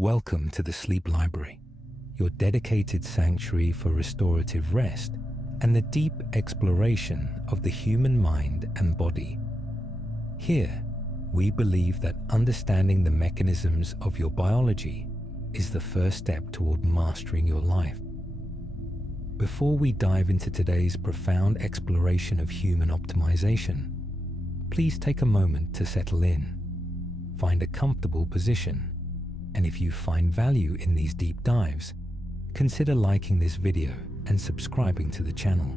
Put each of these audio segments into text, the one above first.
Welcome to the Sleep Library, your dedicated sanctuary for restorative rest and the deep exploration of the human mind and body. Here, we believe that understanding the mechanisms of your biology is the first step toward mastering your life. Before we dive into today's profound exploration of human optimization, please take a moment to settle in. Find a comfortable position, and if you find value in these deep dives, consider liking this video and subscribing to the channel.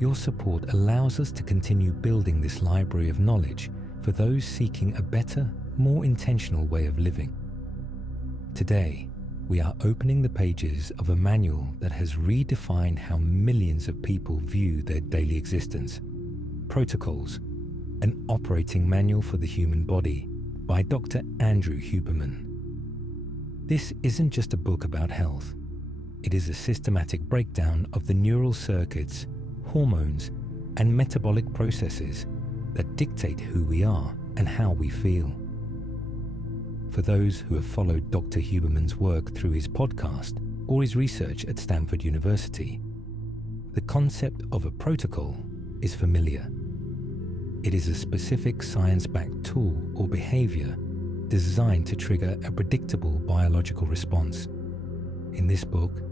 Your support allows us to continue building this library of knowledge for those seeking a better, more intentional way of living. Today, we are opening the pages of a manual that has redefined how millions of people view their daily existence. Protocols, an operating manual for the human body by Dr. Andrew Huberman. This isn't just a book about health. It is a systematic breakdown of the neural circuits, hormones, and metabolic processes that dictate who we are and how we feel. For those who have followed Dr. Huberman's work through his podcast or his research at Stanford University, the concept of a protocol is familiar. It is a specific science-backed tool or behavior designed to trigger a predictable biological response. In this book,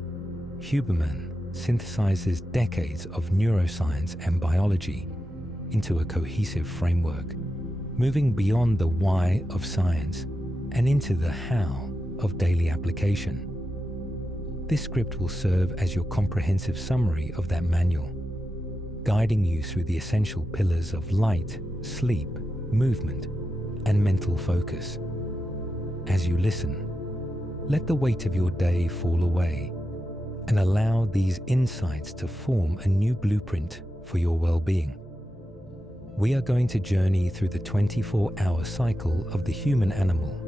Huberman synthesizes decades of neuroscience and biology into a cohesive framework, moving beyond the why of science and into the how of daily application. This script will serve as your comprehensive summary of that manual, guiding you through the essential pillars of light, sleep, movement, and mental focus. As you listen, let the weight of your day fall away and allow these insights to form a new blueprint for your well-being. We are going to journey through the 24-hour cycle of the human animal,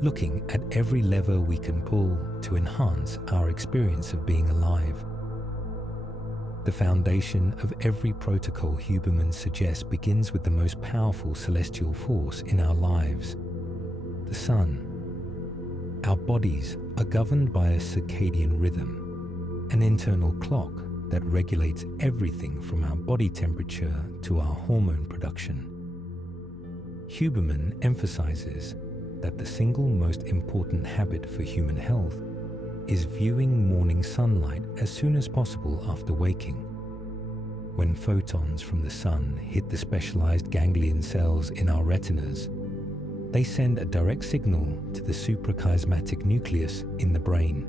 looking at every lever we can pull to enhance our experience of being alive. The foundation of every protocol Huberman suggests begins with the most powerful celestial force in our lives, the sun. Our bodies are governed by a circadian rhythm, an internal clock that regulates everything from our body temperature to our hormone production. Huberman emphasizes that the single most important habit for human health is viewing morning sunlight as soon as possible after waking. When photons from the sun hit the specialized ganglion cells in our retinas, they send a direct signal to the suprachiasmatic nucleus in the brain.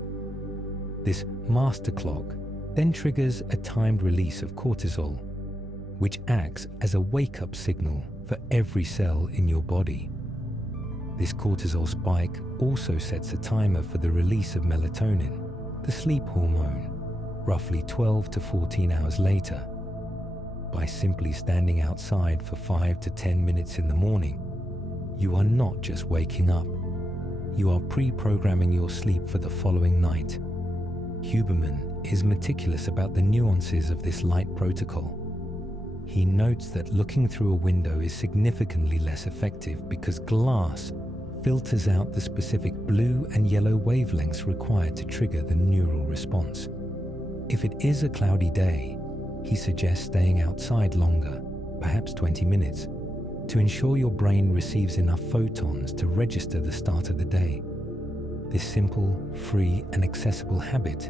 This master clock then triggers a timed release of cortisol, which acts as a wake-up signal for every cell in your body. This cortisol spike also sets a timer for the release of melatonin, the sleep hormone, roughly 12 to 14 hours later. By simply standing outside for 5 to 10 minutes in the morning, you are not just waking up, you are pre-programming your sleep for the following night. Huberman is meticulous about the nuances of this light protocol. He notes that looking through a window is significantly less effective because glass filters out the specific blue and yellow wavelengths required to trigger the neural response. If it is a cloudy day, he suggests staying outside longer, perhaps 20 minutes, to ensure your brain receives enough photons to register the start of the day. This simple, free, and accessible habit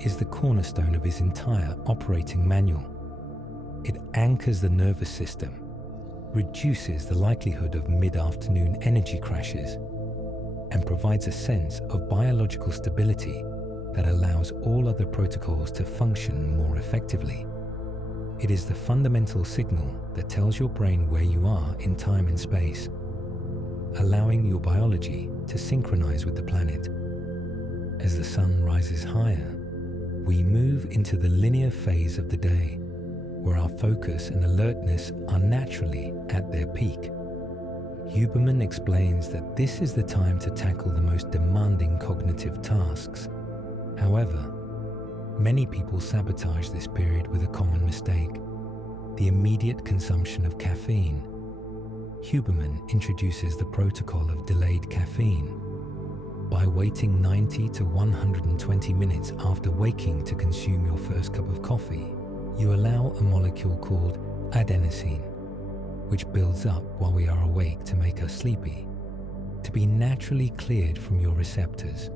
is the cornerstone of his entire operating manual. It anchors the nervous system, reduces the likelihood of mid-afternoon energy crashes, and provides a sense of biological stability that allows all other protocols to function more effectively. It is the fundamental signal that tells your brain where you are in time and space, allowing your biology to synchronize with the planet. As the sun rises higher, we move into the linear phase of the day, where our focus and alertness are naturally at their peak. Huberman explains that this is the time to tackle the most demanding cognitive tasks. However, many people sabotage this period with a common mistake: the immediate consumption of caffeine. Huberman introduces the protocol of delayed caffeine, by waiting 90 to 120 minutes after waking to consume your first cup of coffee, you allow a molecule called adenosine, which builds up while we are awake to make us sleepy, to be naturally cleared from your receptors.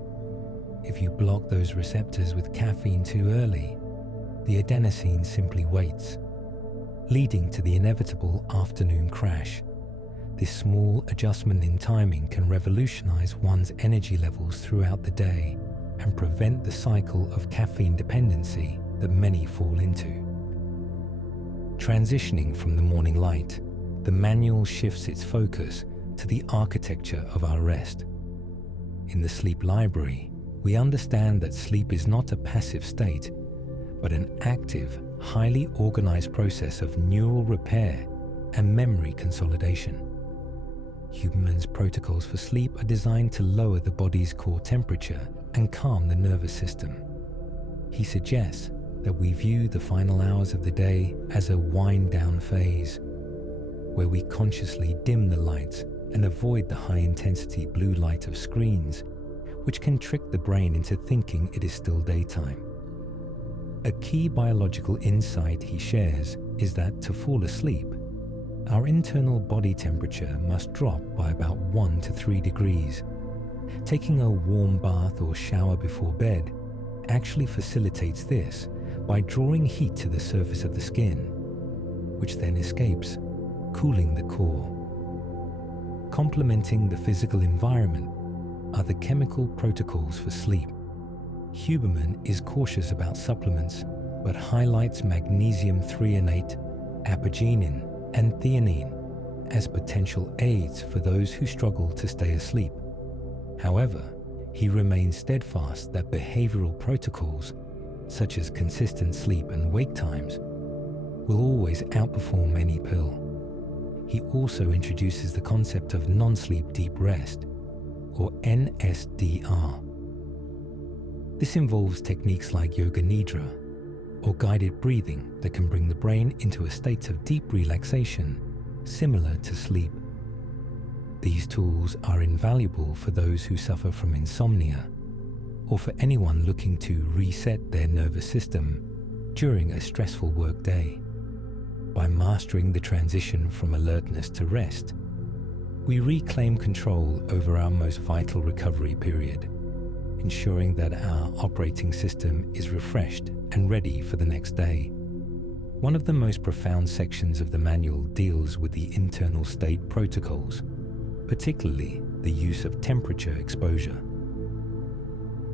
If you block those receptors with caffeine too early, the adenosine simply waits, leading to the inevitable afternoon crash. This small adjustment in timing can revolutionize one's energy levels throughout the day and prevent the cycle of caffeine dependency that many fall into. Transitioning from the morning light, the manual shifts its focus to the architecture of our rest. In the sleep library, we understand that sleep is not a passive state, but an active, highly organized process of neural repair and memory consolidation. Huberman's protocols for sleep are designed to lower the body's core temperature and calm the nervous system. He suggests that we view the final hours of the day as a wind-down phase, where we consciously dim the lights and avoid the high-intensity blue light of screens, which can trick the brain into thinking it is still daytime. A key biological insight he shares is that to fall asleep, our internal body temperature must drop by about 1 to 3 degrees. Taking a warm bath or shower before bed actually facilitates this by drawing heat to the surface of the skin, which then escapes, cooling the core. Complementing the physical environment are the chemical protocols for sleep. Huberman is cautious about supplements, but highlights magnesium threonate, apigenin, and theanine as potential aids for those who struggle to stay asleep. However, he remains steadfast that behavioral protocols, such as consistent sleep and wake times, will always outperform any pill. He also introduces the concept of non-sleep deep rest, or NSDR. This involves techniques like yoga nidra, or guided breathing that can bring the brain into a state of deep relaxation, similar to sleep. These tools are invaluable for those who suffer from insomnia, or for anyone looking to reset their nervous system during a stressful workday. By mastering the transition from alertness to rest, we reclaim control over our most vital recovery period, ensuring that our operating system is refreshed and ready for the next day. One of the most profound sections of the manual deals with the internal state protocols, particularly the use of temperature exposure.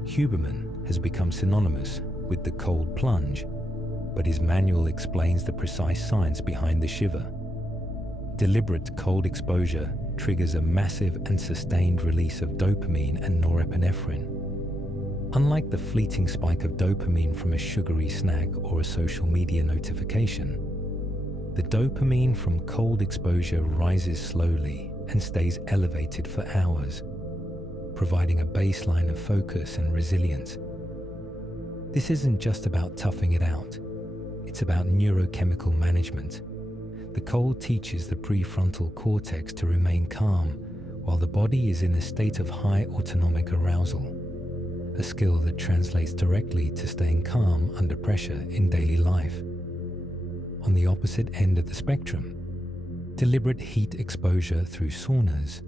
Huberman has become synonymous with the cold plunge, but his manual explains the precise science behind the shiver. Deliberate cold exposure triggers a massive and sustained release of dopamine and norepinephrine. Unlike the fleeting spike of dopamine from a sugary snack or a social media notification, the dopamine from cold exposure rises slowly and stays elevated for hours, providing a baseline of focus and resilience. This isn't just about toughing it out, it's about neurochemical management. The cold teaches the prefrontal cortex to remain calm while the body is in a state of high autonomic arousal, a skill that translates directly to staying calm under pressure in daily life. On the opposite end of the spectrum, deliberate heat exposure through saunas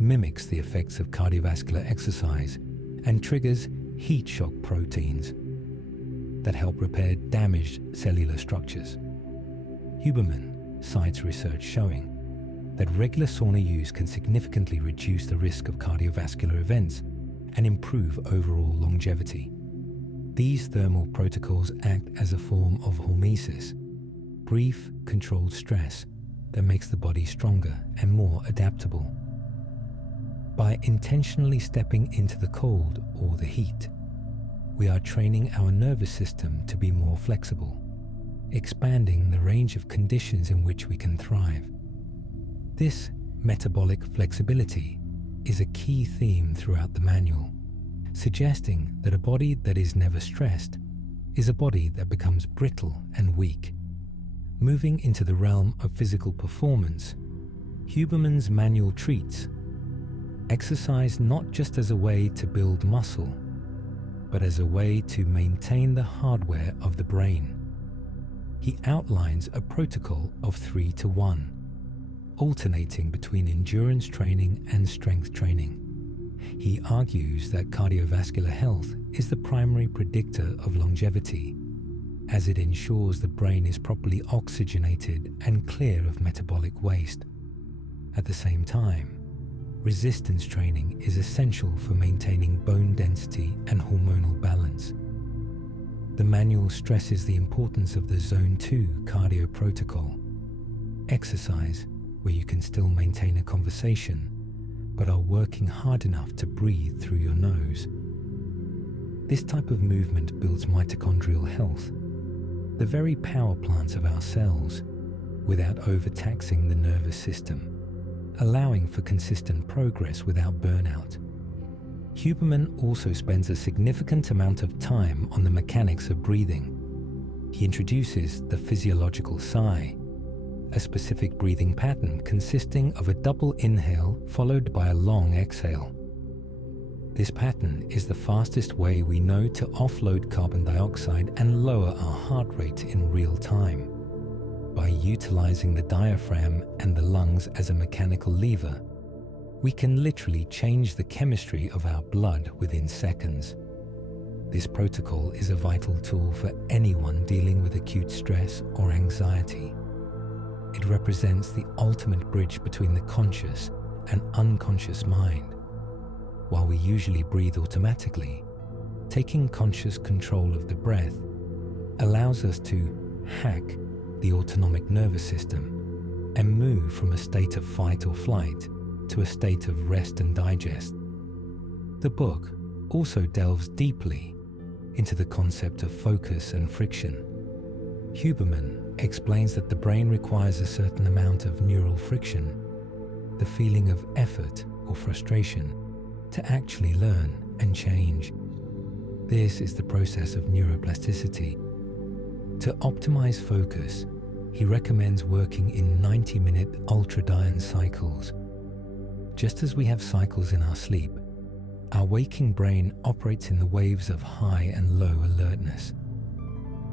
mimics the effects of cardiovascular exercise and triggers heat shock proteins that help repair damaged cellular structures. Huberman cites research showing that regular sauna use can significantly reduce the risk of cardiovascular events and improve overall longevity. These thermal protocols act as a form of hormesis, brief, controlled stress that makes the body stronger and more adaptable. By intentionally stepping into the cold or the heat, we are training our nervous system to be more flexible, expanding the range of conditions in which we can thrive. This metabolic flexibility is a key theme throughout the manual, suggesting that a body that is never stressed is a body that becomes brittle and weak. Moving into the realm of physical performance, Huberman's manual treats Exercise not just as a way to build muscle, but as a way to maintain the hardware of the brain. He outlines a protocol of 3-to-1, alternating between endurance training and strength training. He argues that cardiovascular health is the primary predictor of longevity, as it ensures the brain is properly oxygenated and clear of metabolic waste. At the same time, resistance training is essential for maintaining bone density and hormonal balance. The manual stresses the importance of the Zone 2 cardio protocol. Exercise where you can still maintain a conversation, but are working hard enough to breathe through your nose. This type of movement builds mitochondrial health, the very power plants of our cells, without overtaxing the nervous system, allowing for consistent progress without burnout. Huberman also spends a significant amount of time on the mechanics of breathing. He introduces the physiological sigh, a specific breathing pattern consisting of a double inhale followed by a long exhale. This pattern is the fastest way we know to offload carbon dioxide and lower our heart rate in real time. By utilizing the diaphragm and the lungs as a mechanical lever, we can literally change the chemistry of our blood within seconds. This protocol is a vital tool for anyone dealing with acute stress or anxiety. It represents the ultimate bridge between the conscious and unconscious mind. While we usually breathe automatically, taking conscious control of the breath allows us to hack the autonomic nervous system and move from a state of fight or flight to a state of rest and digest. The book also delves deeply into the concept of focus and friction. Huberman explains that the brain requires a certain amount of neural friction, the feeling of effort or frustration, to actually learn and change. This is the process of neuroplasticity. To optimize focus, he recommends working in 90-minute ultradian cycles. Just as we have cycles in our sleep, our waking brain operates in the waves of high and low alertness.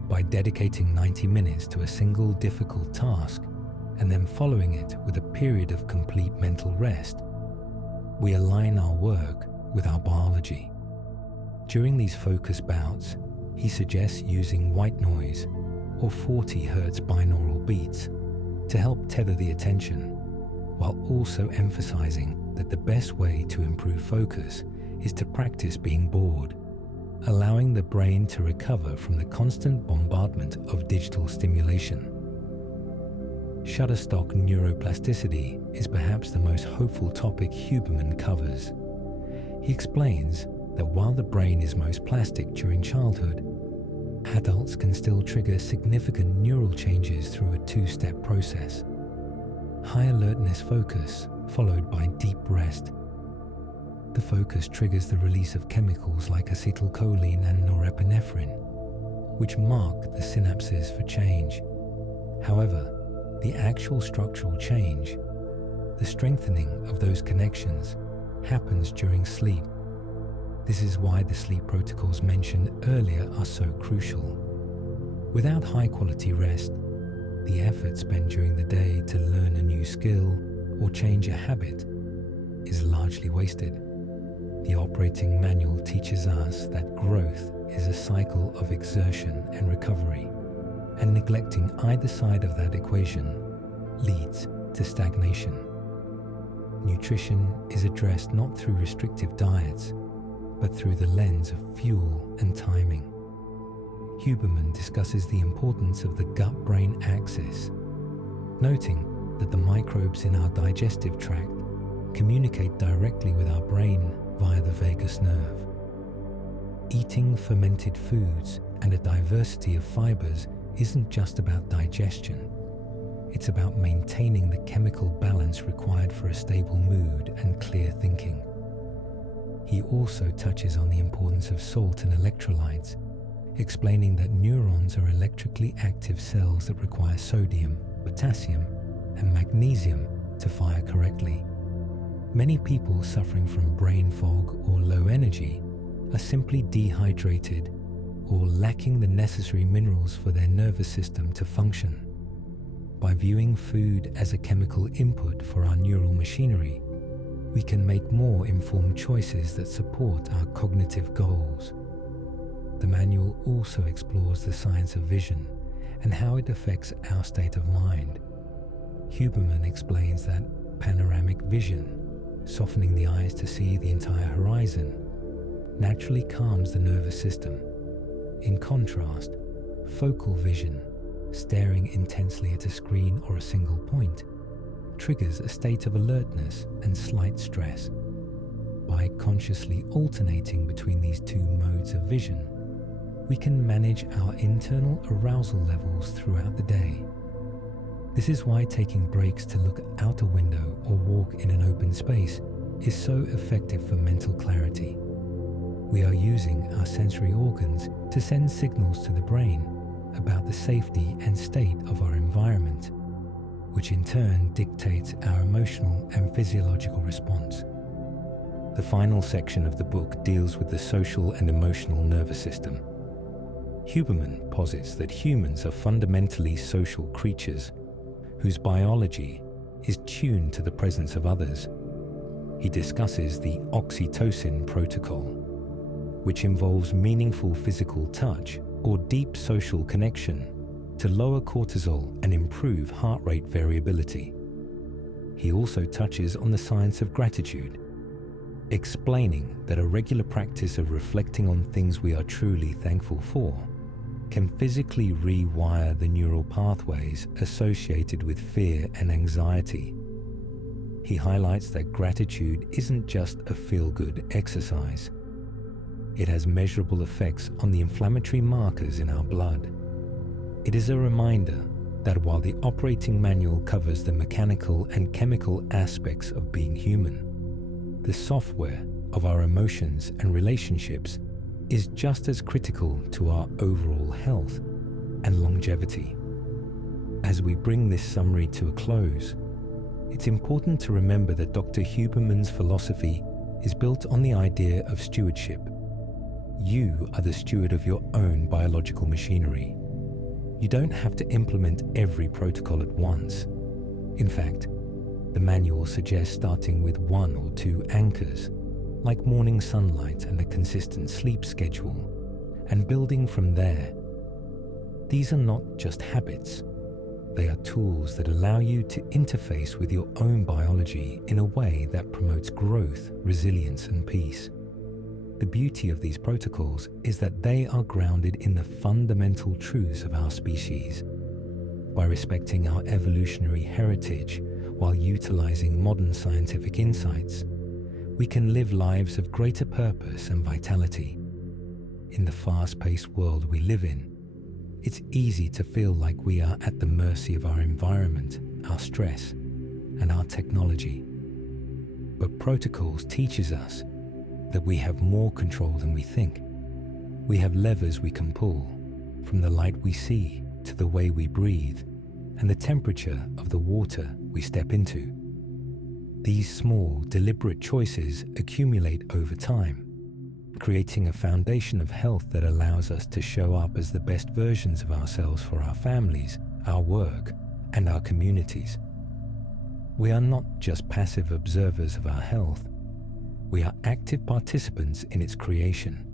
By dedicating 90 minutes to a single difficult task and then following it with a period of complete mental rest, we align our work with our biology. During these focus bouts, he suggests using white noise or 40 Hz binaural beats to help tether the attention, while also emphasizing that the best way to improve focus is to practice being bored, allowing the brain to recover from the constant bombardment of digital stimulation. Shutterstock neuroplasticity is perhaps the most hopeful topic Huberman covers. He explains that while the brain is most plastic during childhood, adults can still trigger significant neural changes through a two-step process. High alertness focus followed by deep rest. The focus triggers the release of chemicals like acetylcholine and norepinephrine, which mark the synapses for change. However, the actual structural change, the strengthening of those connections, happens during sleep. This is why the sleep protocols mentioned earlier are so crucial. Without high-quality rest, the effort spent during the day to learn a new skill or change a habit is largely wasted. The operating manual teaches us that growth is a cycle of exertion and recovery, and neglecting either side of that equation leads to stagnation. Nutrition is addressed not through restrictive diets, but through the lens of fuel and timing. Huberman discusses the importance of the gut-brain axis, noting that the microbes in our digestive tract communicate directly with our brain via the vagus nerve. Eating fermented foods and a diversity of fibers isn't just about digestion. It's about maintaining the chemical balance required for a stable mood and clear thinking. He also touches on the importance of salt and electrolytes, explaining that neurons are electrically active cells that require sodium, potassium, and magnesium to fire correctly. Many people suffering from brain fog or low energy are simply dehydrated or lacking the necessary minerals for their nervous system to function. By viewing food as a chemical input for our neural machinery, we can make more informed choices that support our cognitive goals. The manual also explores the science of vision and how it affects our state of mind. Huberman explains that panoramic vision, softening the eyes to see the entire horizon, naturally calms the nervous system. In contrast, focal vision, staring intensely at a screen or a single point, triggers a state of alertness and slight stress. By consciously alternating between these two modes of vision, we can manage our internal arousal levels throughout the day. This is why taking breaks to look out a window or walk in an open space is so effective for mental clarity. We are using our sensory organs to send signals to the brain about the safety and state of our environment, which in turn dictates our emotional and physiological response. The final section of the book deals with the social and emotional nervous system. Huberman posits that humans are fundamentally social creatures whose biology is tuned to the presence of others. He discusses the oxytocin protocol, which involves meaningful physical touch or deep social connection to lower cortisol and improve heart rate variability. He also touches on the science of gratitude, explaining that a regular practice of reflecting on things we are truly thankful for can physically rewire the neural pathways associated with fear and anxiety. He highlights that gratitude isn't just a feel-good exercise. It has measurable effects on the inflammatory markers in our blood. It is a reminder that while the operating manual covers the mechanical and chemical aspects of being human, the software of our emotions and relationships is just as critical to our overall health and longevity. As we bring this summary to a close, it's important to remember that Dr. Huberman's philosophy is built on the idea of stewardship. You are the steward of your own biological machinery. You don't have to implement every protocol at once. In fact, the manual suggests starting with 1 or 2 anchors, like morning sunlight and a consistent sleep schedule, and building from there. These are not just habits. They are tools that allow you to interface with your own biology in a way that promotes growth, resilience, and peace. The beauty of these protocols is that they are grounded in the fundamental truths of our species. By respecting our evolutionary heritage while utilizing modern scientific insights, we can live lives of greater purpose and vitality. In the fast-paced world we live in, it's easy to feel like we are at the mercy of our environment, our stress, and our technology. But protocols teaches us that we have more control than we think. We have levers we can pull, from the light we see to the way we breathe, and the temperature of the water we step into. These small, deliberate choices accumulate over time, creating a foundation of health that allows us to show up as the best versions of ourselves for our families, our work, and our communities. We are not just passive observers of our health. We are active participants in its creation.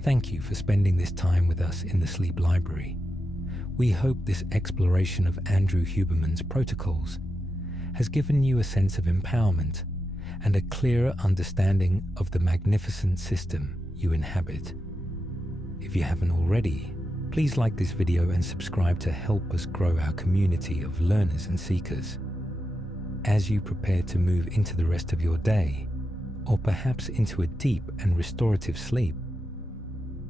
Thank you for spending this time with us in the Sleep Library. We hope this exploration of Andrew Huberman's protocols has given you a sense of empowerment and a clearer understanding of the magnificent system you inhabit. If you haven't already, please like this video and subscribe to help us grow our community of learners and seekers. As you prepare to move into the rest of your day, or perhaps into a deep and restorative sleep,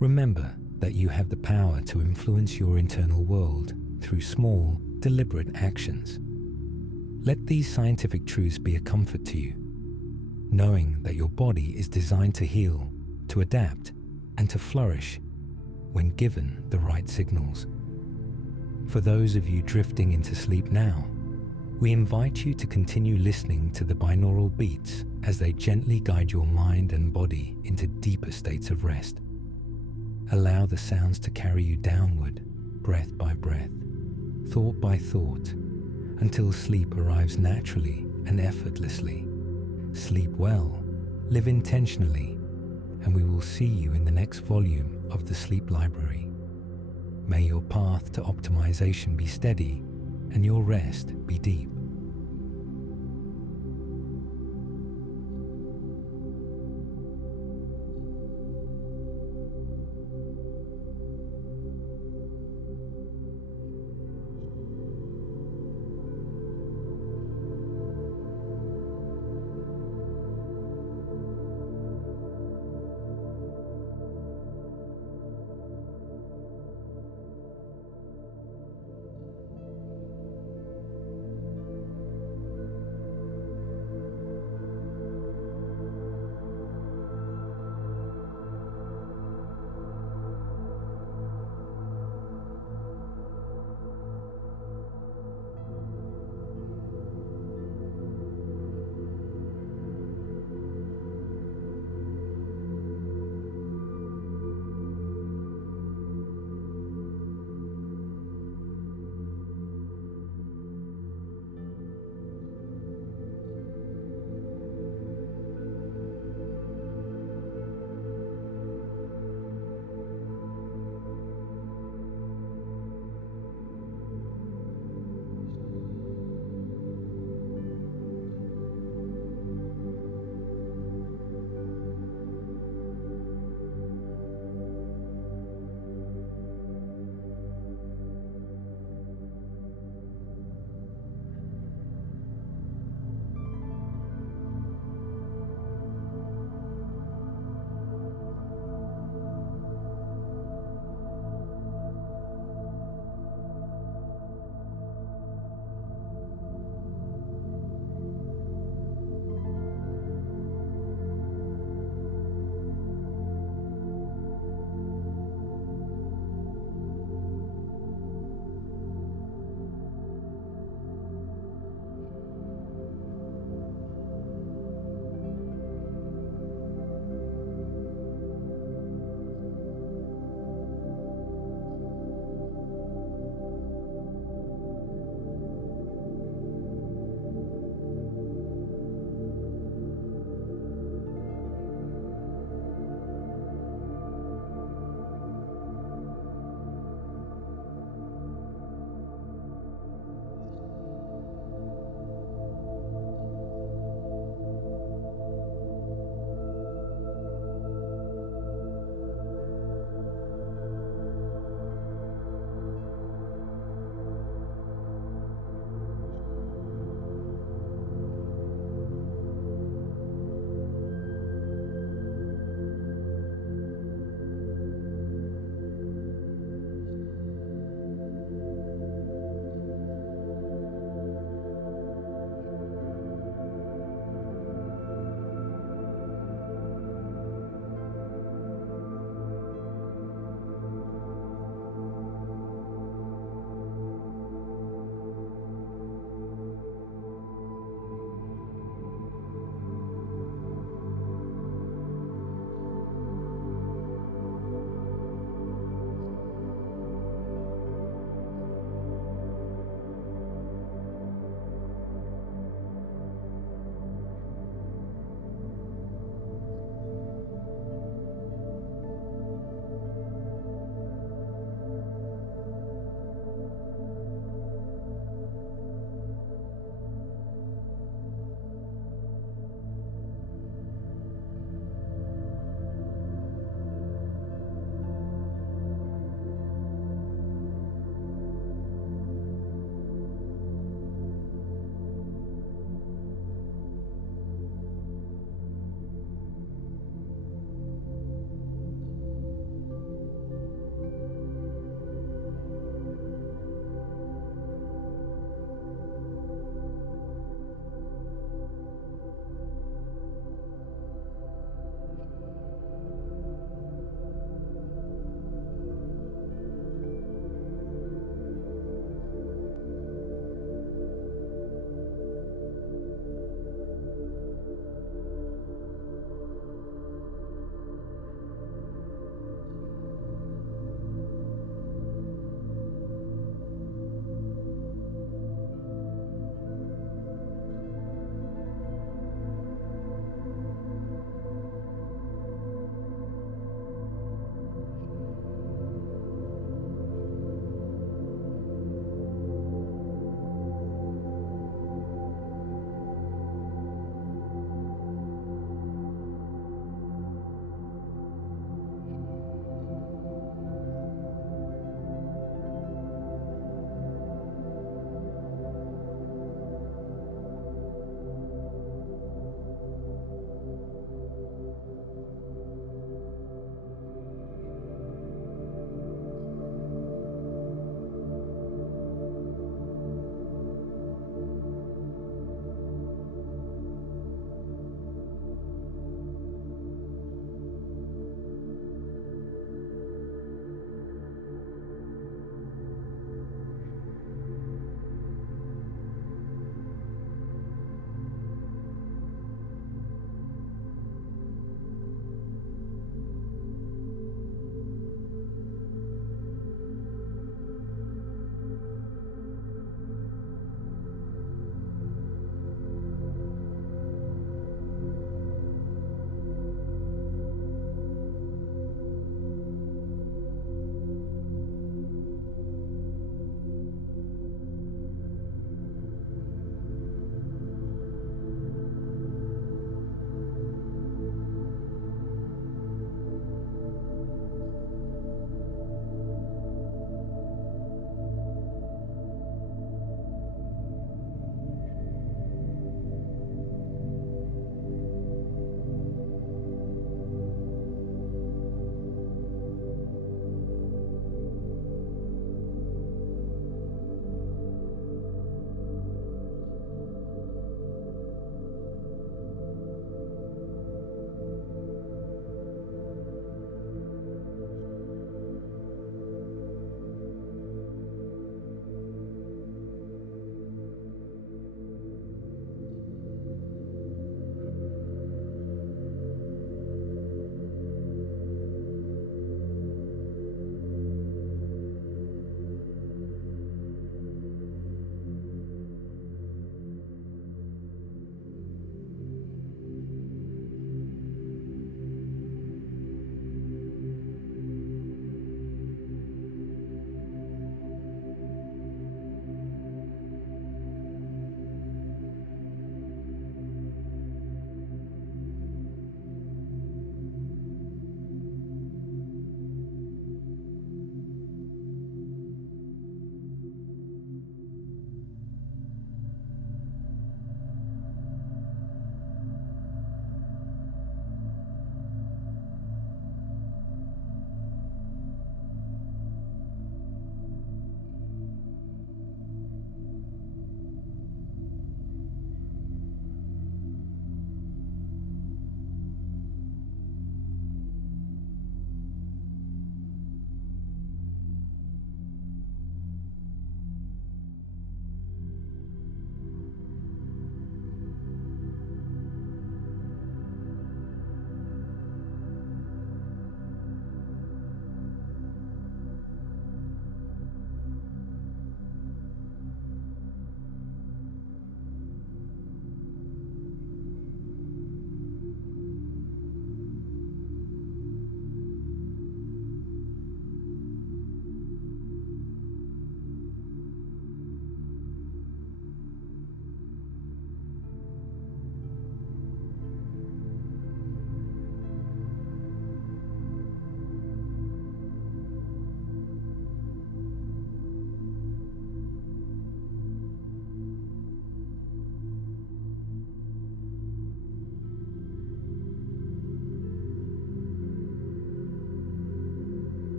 remember that you have the power to influence your internal world through small, deliberate actions. Let these scientific truths be a comfort to you, knowing that your body is designed to heal, to adapt, and to flourish when given the right signals. For those of you drifting into sleep now, We invite you to continue listening to the binaural beats as they gently guide your mind and body into deeper states of rest. Allow the sounds to carry you downward, breath by breath, thought by thought, until sleep arrives naturally and effortlessly. Sleep well, live intentionally, and we will see you in the next volume of the Sleep Library. May your path to optimization be steady and your rest be deep.